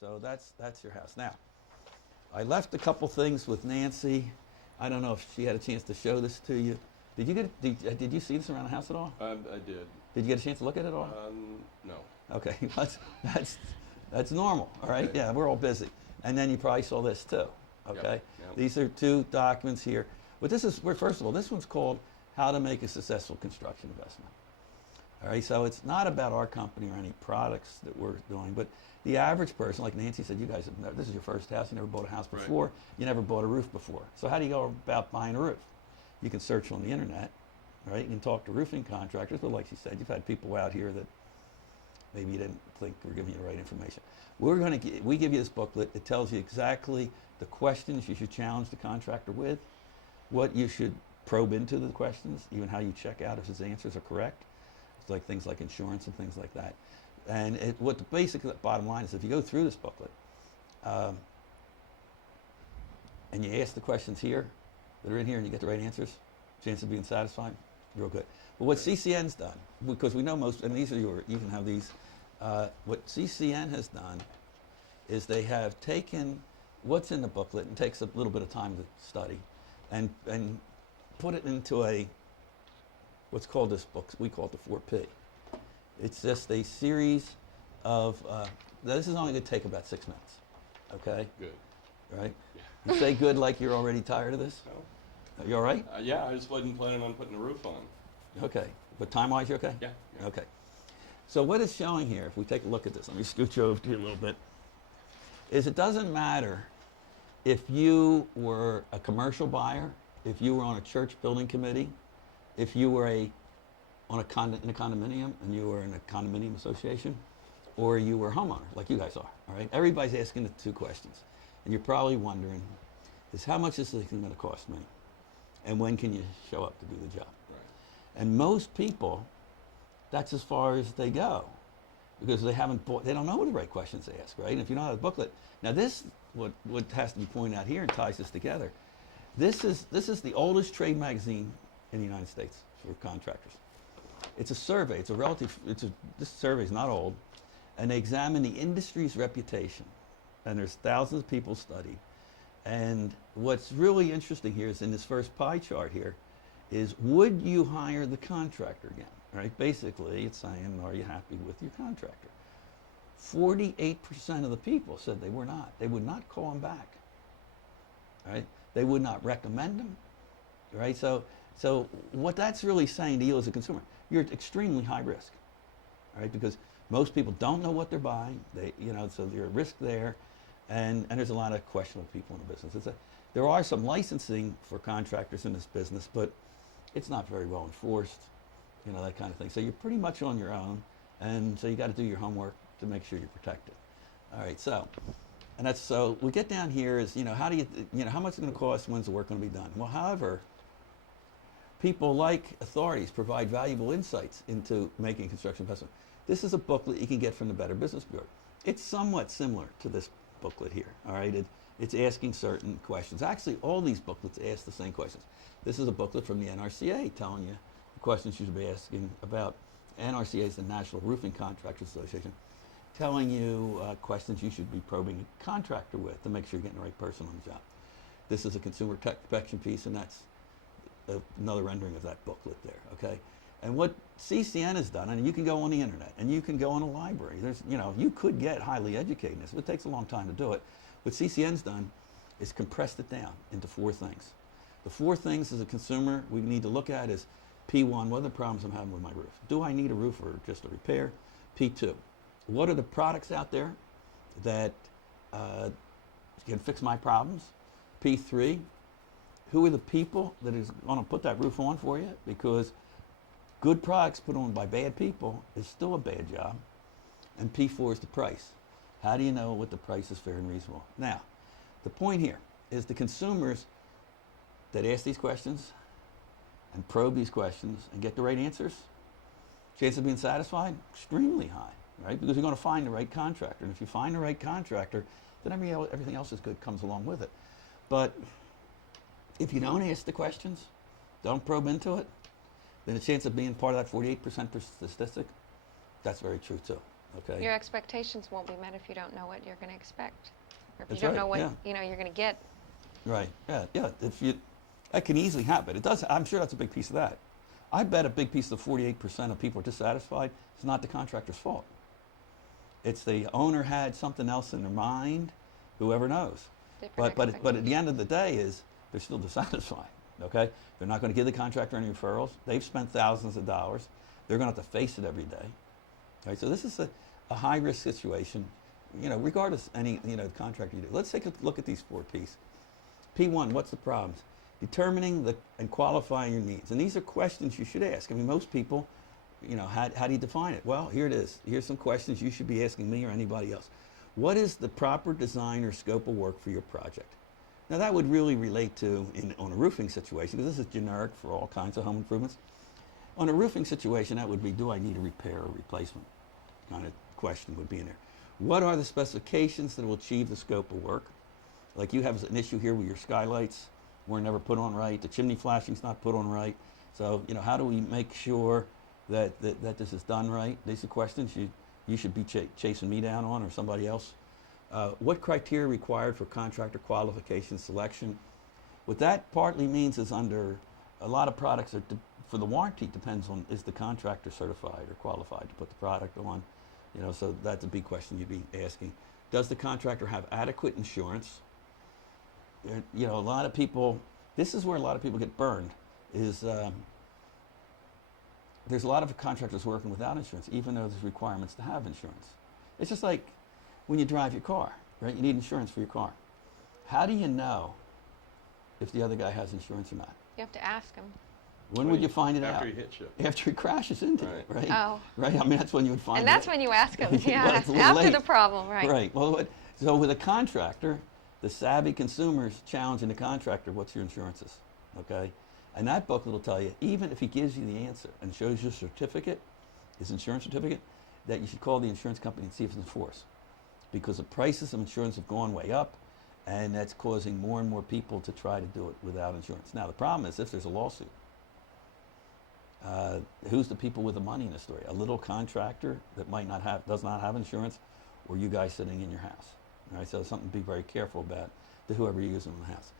So that's your house. Now, I left a couple things with Nancy. I don't know if she had a chance to show this to you. Did you see this around the house at all? I did. Did you get a chance to look at it all? No. Okay, that's normal. All right. Okay. Yeah, we're all busy. And then you probably saw this too. Okay. Yep. These are two documents here. But first of all, this one's called How to Make a Successful Construction Investment. All right, so it's not about our company or any products that we're doing, but the average person, like Nancy said, you guys have never, this is your first house, you never bought a house before, you never bought a roof before. So how do you go about buying a roof? You can search on the internet, right? You can talk to roofing contractors, but like she said, you've had people out here that maybe you didn't think were giving you the right information. We give you this booklet. It tells you exactly the questions you should challenge the contractor with, what you should probe into the questions, even how you check out if his answers are correct. It's like things like insurance and things like that. And what the basic bottom line is, if you go through this booklet and you ask the questions here that are in here and you get the right answers, chance of being satisfied, real good. But what CCN's done, because we know most, and these are you can have these, what CCN has done is they have taken what's in the booklet and takes a little bit of time to study and put it into what's called this book, we call it the 4P. It's just a series of, this is only going to take about 6 minutes, okay? Good. Right? Yeah. You say good like you're already tired of this? No. You all right? Yeah, I just wasn't planning on putting a roof on. Okay. But time-wise, you okay? Yeah. Okay. So what it's showing here, if we take a look at this, let me scooch over to you a little bit, is it doesn't matter if you were a commercial buyer, if you were on a church building committee, if you were in a condominium and you were in a condominium association, or you were a homeowner like you guys are, all right? Everybody's asking the two questions. And you're probably wondering, is how much is this thing going to cost me? And when can you show up to do the job? Right. And most people, that's as far as they go, because they don't know what the right questions to ask, right? And if you don't have a booklet, now this, what has to be pointed out here and ties this together, this is the oldest trade magazine in the United States for contractors. It's a survey. This survey is not old, and they examine the industry's reputation. And there's thousands of people studied. And what's really interesting here is in this first pie chart here is, would you hire the contractor again? Right? Basically, it's saying, are you happy with your contractor? 48% of the people said they were not. They would not call him back. Right? They would not recommend him. Right? So what that's really saying to you as a consumer, you're at extremely high risk. Right? Because most people don't know what they're buying. So there's a risk there. And there's a lot of questionable people in the business. There are some licensing for contractors in this business, but it's not very well enforced, that kind of thing. So you're pretty much on your own, and so you got to do your homework to make sure you're protected. All right, so we get down here is, how much is it going to cost, when's the work going to be done? Well, however, people like authorities provide valuable insights into making construction investment. This is a booklet you can get from the Better Business Bureau. It's somewhat similar to this booklet here, all right? It's asking certain questions. Actually, all these booklets ask the same questions. This is a booklet from the NRCA telling you the questions you should be asking about. NRCA is the National Roofing Contractors Association, telling you questions you should be probing a contractor with to make sure you're getting the right person on the job. This is a consumer protection piece, and that's another rendering of that booklet there, okay? And what CCN has done, and you can go on the internet, and you can go in a library. You could get highly educated in this, but it takes a long time to do it. What CCN's done is compressed it down into 4 things. The 4 things as a consumer we need to look at is P1, what are the problems I'm having with my roof? Do I need a roof or just a repair? P2, what are the products out there that can fix my problems? P3, who are the people that is going to put that roof on for you? Because good products put on by bad people is still a bad job. And P4 is the price. How do you know what the price is fair and reasonable? Now, the point here is the consumers that ask these questions and probe these questions and get the right answers, chance of being satisfied, extremely high, right? Because you're going to find the right contractor. And if you find the right contractor, then everything else is good, comes along with it. But if you don't ask the questions, don't probe into it, then the chance of being part of that 48% statistic, that's very true too. Okay. Your expectations won't be met if you don't know what you're going to expect, or if That's you don't right, know what yeah. you're going to get. Right. Yeah. Yeah. That can easily happen. It does. I'm sure that's a big piece of that. I bet a big piece of the 48% of people are dissatisfied is not the contractor's fault. It's the owner had something else in their mind. Whoever knows. Different But at the expectations. end of the day is they're still dissatisfied. Okay. They're not going to give the contractor any referrals. They've spent thousands of dollars. They're going to have to face it every day. Right. So this is a high risk situation. Regardless any contractor you do. Let's take a look at these 4 P's. P1, what's the problems? Determining and qualifying your needs. And these are questions you should ask. I mean, most people, how do you define it? Well, here it is. Here's some questions you should be asking me or anybody else. What is the proper design or scope of work for your project? Now, that would really relate to on a roofing situation, because this is generic for all kinds of home improvements. On a roofing situation, that would be, do I need a repair or replacement? Kind of question would be in there. What are the specifications that will achieve the scope of work? Like you have an issue here with your skylights were never put on right, the chimney flashing's not put on right. So, how do we make sure that this is done right? These are questions you should be chasing me down on or somebody else. What criteria required for contractor qualification selection? What that partly means is under a lot of products, for the warranty depends on, is the contractor certified or qualified to put the product on? So that's a big question you'd be asking. Does the contractor have adequate insurance? A lot of people, this is where a lot of people get burned, is there's a lot of contractors working without insurance, even though there's requirements to have insurance. It's just like when you drive your car, right? You need insurance for your car. How do you know if the other guy has insurance or not? You have to ask them. When would you find it out? After he hits you. After he crashes into you, right? Oh. Right? I mean, that's when you would find And it out. that's when you ask them. Well, Yeah, it's a little after late. the problem, right? Right. Well, so with a contractor, the savvy consumer's challenging the contractor, what's your insurances? Okay? And that booklet will tell you, even if he gives you the answer and shows you a certificate, his insurance certificate, that you should call the insurance company and see if it's in force. Because the prices of insurance have gone way up, and that's causing more and more people to try to do it without insurance. Now, the problem is if there's a lawsuit, who's the people with the money in the story? A little contractor that does not have insurance, or you guys sitting in your house? All right, so it's something to be very careful about to whoever you're using in the house.